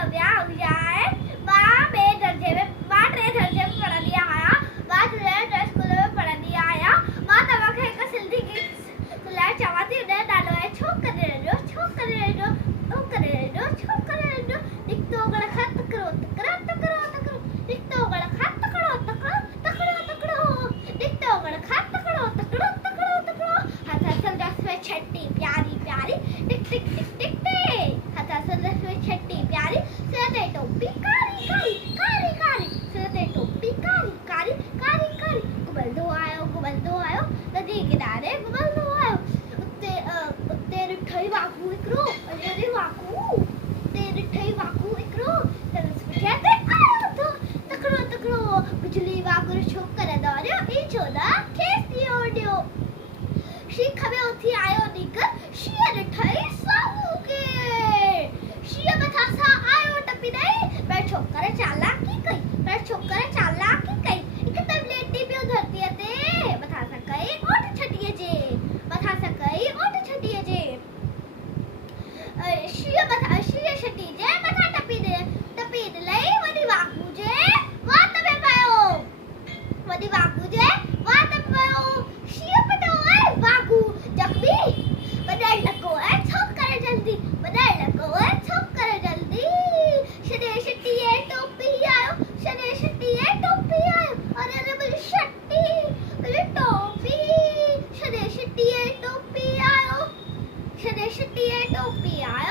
का ब्याह हो जाए वहाँ में दर्जे में वहाँ ट्रे दर्जे में पढ़ा दिया आया वहाँ ट्रे स्कूल में पढ़ा दिया आया वहाँ तब के एक सिल्दी की सुलाय चावती उधर डालो है छोक कर दो छोक कर दो ओ कर दो छोक कर दो एक तो गला खत करो एक तो गला खत करो एक तो गला खत करो हाथ असल दस में छट्टी प्यारी प्यारी टिक टिक टिक टिक टिक हाथ असल दस में छट्टी प्यारी सर टोपी कारी कारी कारी कारी सर टोपी कारी कारी कारी कारी गुबल दो आयो नदी किनारे गुबल दो आयो उत्ते रिठई वाकू इकरो अरे वाकू उत्ते रिठई वाकू इकरो तरस बिठाते आयो तकड़ो बिजली वाकू छोक कर दौरे ई छोदा खेसी ओडियो शी खबे उठी आयो निकर शी रिठई साहू के शी बथासा आयो टपी दई मैं छोकर चालाकी कई एक टैबलेट पे धरती ते बथासा कई ओट छटिए जे शी छटी जे बथा टपी दे लई वदी वाकू जे वा तबे पायो वदी वाकू जे वा तबे पायो शी पटो ए वाकू जख्मी बदल लको ए छोक करे जल्दी शने शटिए टोपी आयो अरे बोली शट्टी बोली टोपी शने शटिए टोपी आयो